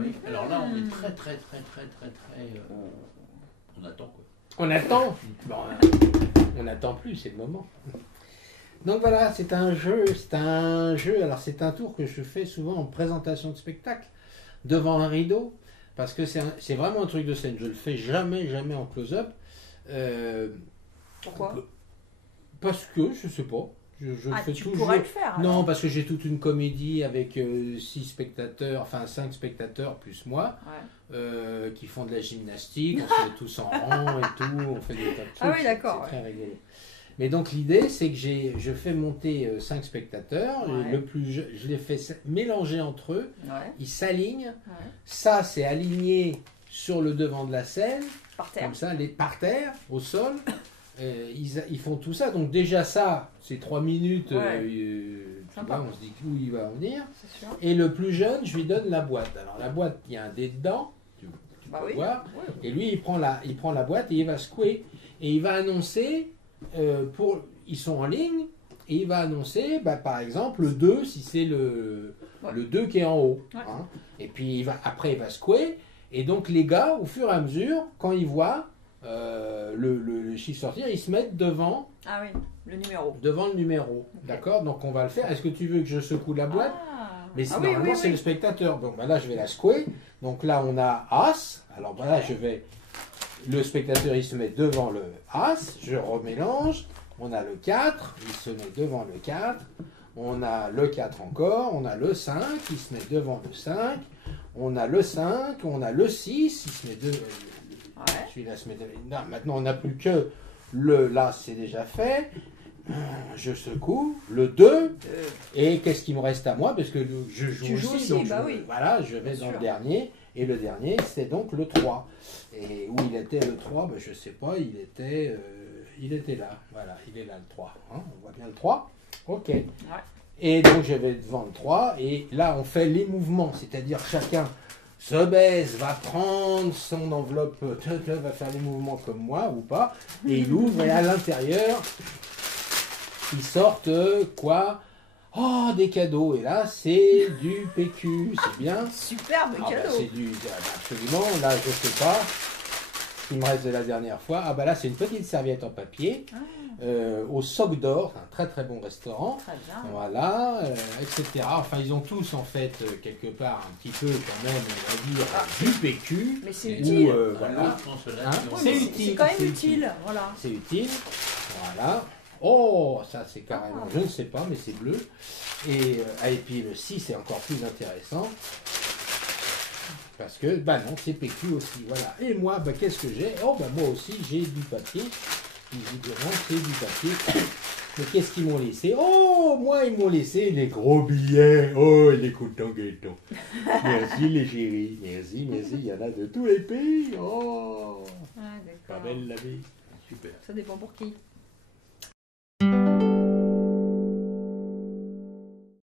Oui, alors là, on est très, on attend quoi. On attend. Bon, on n'attend plus, c'est le moment. Donc voilà, c'est un jeu. Alors c'est un tour que je fais souvent en présentation de spectacle, devant un rideau, parce que c'est vraiment un truc de scène. Je le fais jamais en close-up. Pourquoi? Parce que, je sais pas. Je le fais tu toujours. pourrais le faire. Non, alors. parce que j'ai toute une comédie avec 6 spectateurs, enfin 5 spectateurs plus moi, Ouais. qui font de la gymnastique, on se met tous en rang et tout, on fait des tas de trucs. Ah oui, d'accord. C'est très rigolo. Mais donc l'idée, c'est que je fais monter 5 spectateurs, Ouais. et je les fais mélanger entre eux, Ouais. ils s'alignent, Ouais. ça c'est aligné sur le devant de la scène, Par terre. comme ça, par terre, au sol. Ils font tout ça, donc déjà ça, c'est 3 minutes, Ouais. tu Sympa. vois, on se dit où il va en venir. C'est sûr. Et le plus jeune, je lui donne la boîte. Alors la boîte, il y a un dé dedans, tu Bah peux oui. voir, Ouais. et lui il prend la boîte et il va secouer, et il va annoncer, ils sont en ligne, et il va annoncer, par exemple, le 2, si c'est le 2 qui est en haut. Ouais. Hein. Et puis après il va secouer, et donc les gars, au fur et à mesure, quand ils voient le chiffre sortir, ils se mettent devant Ah oui, le numéro. le numéro. Ok. D'accord? Donc on va le faire. Est-ce que tu veux que je secoue la boîte? Mais Ah oui, normalement oui, c'est oui. le spectateur. Bon, là je vais la secouer. Donc là on a As. Alors là le spectateur il se met devant le As. Je remélange. On a le 4. Il se met devant le 4. On a le 4 encore. On a le 5. Il se met devant le 5. On a le 5. On a le 6. Il se met devant. Ouais. Celui-là se met devant. Non, maintenant on n'a plus que là c'est déjà fait. Je secoue le 2 et qu'est-ce qui me reste à moi parce que je joue Tu joues aussi, donc bah oui. voilà, je vais Bien dans sûr. le dernier et le dernier c'est donc le 3. Et où il était le 3, ben, je sais pas, il était là. Voilà, il est là le 3. Hein, on voit bien le 3. OK. Et donc je vais devant le 3 et là on fait les mouvements, c'est-à-dire chacun se baisse, va prendre son enveloppe, va faire les mouvements comme moi ou pas, et il ouvre et à l'intérieur, ils sortent quoi? Oh, des cadeaux. Et là, c'est du PQ, c'est bien. Superbe Ah, cadeau. c'est absolument, là, je sais pas. Il me reste de la dernière fois. Ah, bah là, c'est une petite serviette en papier. Au Soc d'Or, un très très bon restaurant. Très bien. Voilà, etc. Enfin, ils ont tous en fait quelque part un petit peu quand même, on va dire, du PQ. Mais c'est ou, utile. voilà. Je pense là, Hein, ils ont- c'est utile. C'est quand même c'est utile. Voilà. C'est utile. Voilà. Oh, ça c'est carrément, je ne sais pas, mais c'est bleu. Et puis le 6 est encore plus intéressant. Parce que, bah non, c'est PQ aussi, voilà. Et moi, bah, qu'est-ce que j'ai? Oh, bah moi aussi, j'ai du papier. Évidemment, c'est du papier. Mais qu'est-ce qu'ils m'ont laissé? Oh, moi, ils m'ont laissé les gros billets. Oh, les contents Gaëtan. Merci, les chéris. Merci, merci. Il y en a de tous les pays. Oh, Ah, pas d'accord. belle la vie. Super. Ça dépend pour qui.